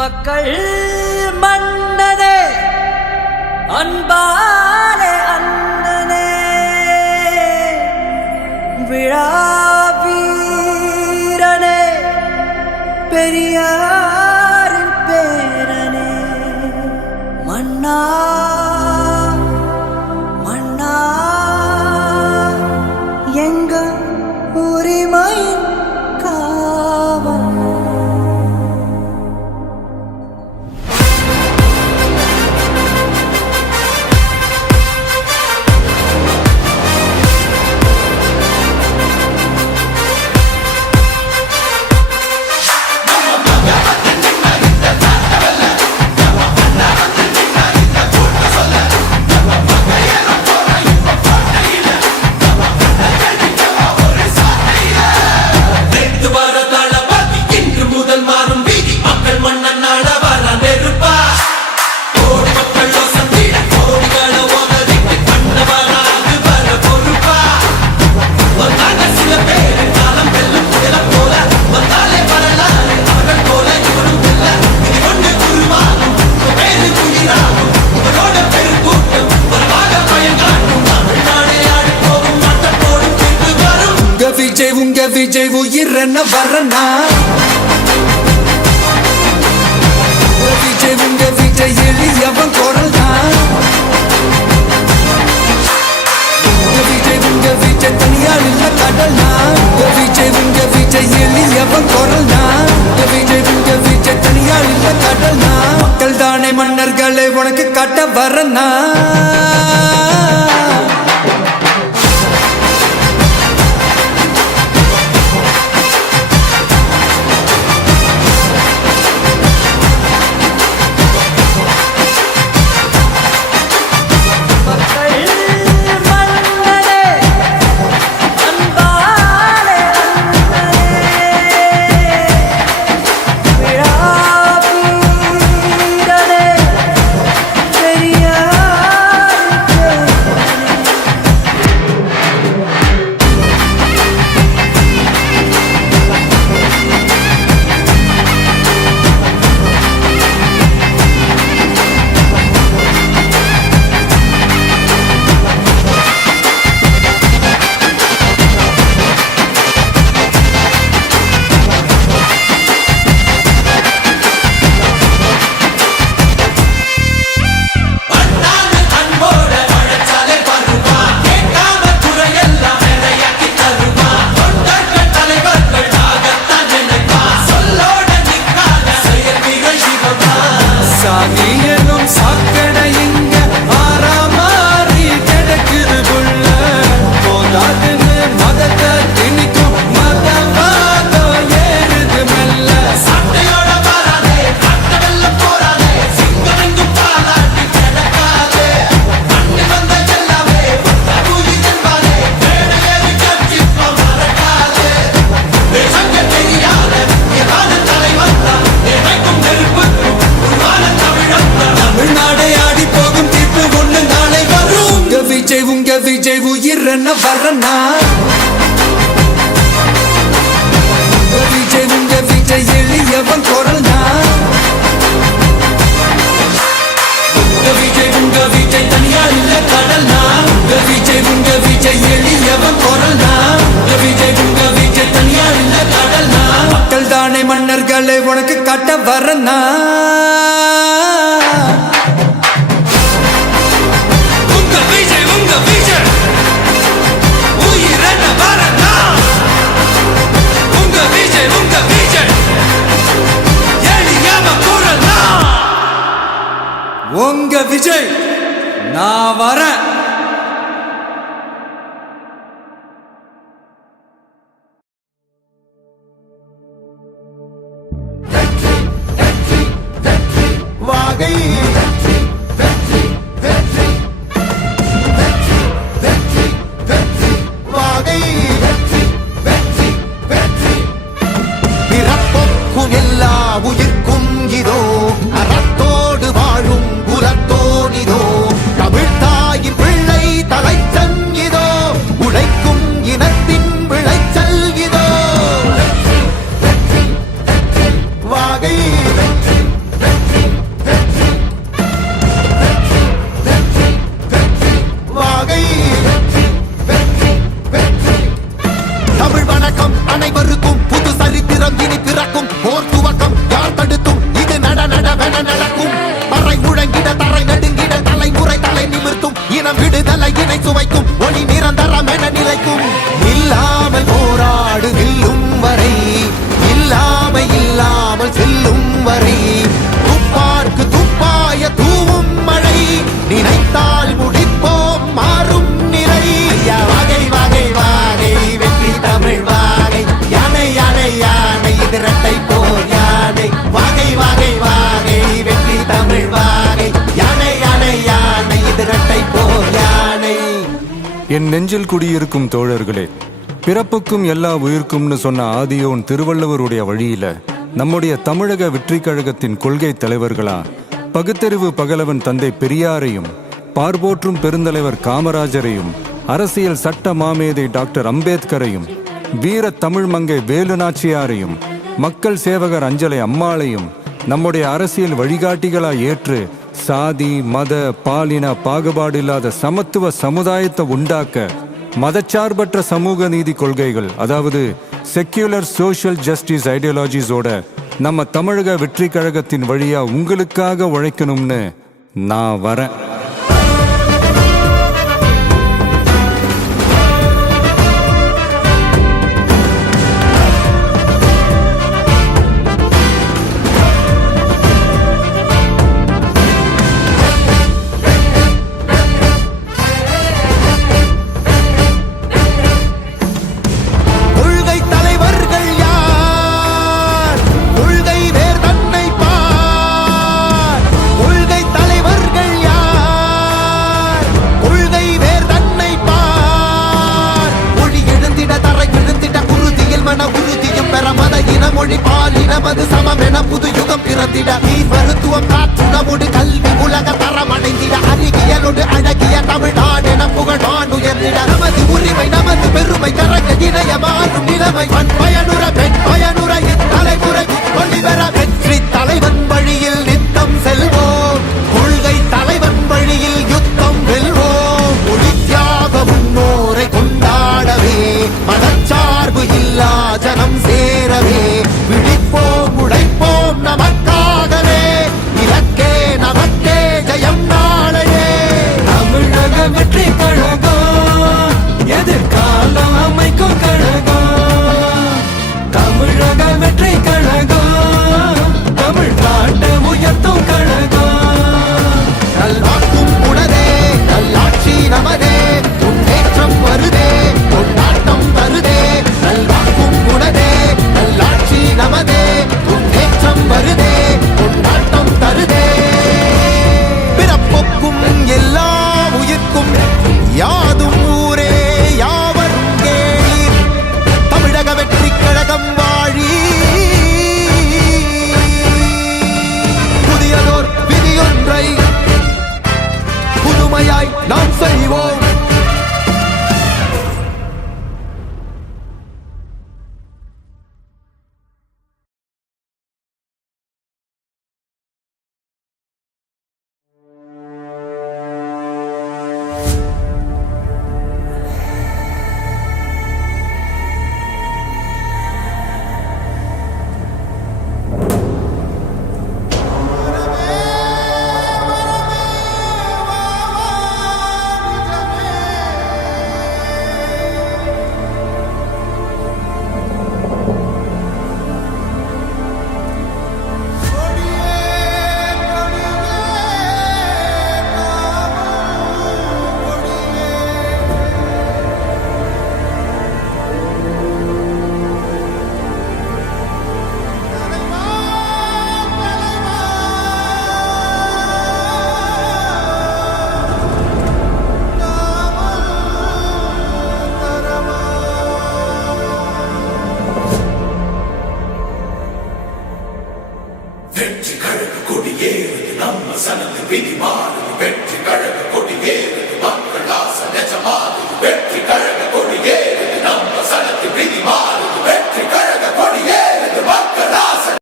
மக்கள் மன்னனே அன்பாலே அண்ணனே விழாவீரனே பெரியாரின் பேரனே மன்னா மன்னா எங்க உரிமையின் காவல் உங்க விஜய் உயிரன வரனா உங்க விஜய் எளியவன் குரல் தான் உங்க விஜய் தனியார் இல்ல கடல் உங்க விஜய் எளியவன் குரல் தான் உங்க விஜய் தனியார் இல்ல கடல் மக்கள் தானே மன்னர்களை உனக்கு காட்ட வரனா உங்க விஜய் உயிரன வரனா உங்க விஜய் எளியவன் குரல் தான் உங்க விஜய் தனியார் இல்ல கடல் உங்க விஜய் எளியவன் குரல் தான் உங்க விஜய் தனியார் இல்ல கடல் மக்கள் தானே மன்னர்களை உனக்கு காட்ட வரனா உங்க விஜய் நான் வரேன். இதோ அறத்தோடு வாழும் குலத்தோனிதோ தமிழ்தாயின் வணக்கம் அனைவருக்கும் புது சரித்திரம் இனி பிறக்கும் போர் துவக்கம் யார் தடுத்தும் இது நடவென நடக்கும் பறை முழங்கிட தரை நடுங்கிட தலைமுறை தலை நிமிர்த்தும் இனம் விடுதலை இணை சுவைக்கும் ஒளி நிரந்தரம் என நிலைக்கும் இல்லாமல் போராடு நில்லும் வரை இல்லாமல் செல்லும் வரை துப்பார்க்கு துப்பாய தூவும் மழை நினைத்தால் முடிப்போம் மாறும் நிலை வகை வகை வாகை வெற்றி தமிழ் வாகை யானை யானை யானை இது இரட்டை போர் யானை வகை வகை வாகை வெற்றி தமிழ் வாகை யானை யானை யானை இது இரட்டை போர் யானை. என் நெஞ்சில் குடியிருக்கும் தோழர்களே, பிறப்புக்கும் எல்லா உயிர்க்கும்னு சொன்ன ஆதியோன் திருவள்ளுவருடைய வழியில நம்முடைய தமிழக வெற்றிக் கழகத்தின் கொள்கை தலைவர்களா பகுத்தறிவு பகலவன் தந்தை பெரியாரையும், பார்போற்றும் பெருந்தலைவர் காமராஜரையும், அரசியல் சட்ட மாமேதை டாக்டர் அம்பேத்கரையும், வீர தமிழ் மங்கை வேலு நாச்சியாரையும், மக்கள் சேவகர் அஞ்சலை அம்மாளையும் நம்முடைய அரசியல் வழிகாட்டிகளா ஏற்று சாதி மத பாலின பாகுபாடு இல்லாத சமத்துவ சமுதாயத்தை உண்டாக்க மதச்சார்பற்ற சமூக நீதி கொள்கைகள், அதாவது செக்யூலர் சோஷியல் ஜஸ்டிஸ் ஐடியாலஜிஸோட நம்ம தமிழக வெற்றி கழகத்தின் வழியா உங்களுக்காக உழைக்கணும்னு நான் வரேன். மொழி பாலினமது சமமென புது யுகம் பிறந்திட நீர் மருத்துவம் காற்றுணவோடு கல்வி உலக தரம் அடைந்திட அறிவியலோடு அழகிய தமிழ்நாடு என புகழ் உயர்ந்திட நமது உரிமை நமது பெருமை கரங்க இணைய மாறும் நிலைமை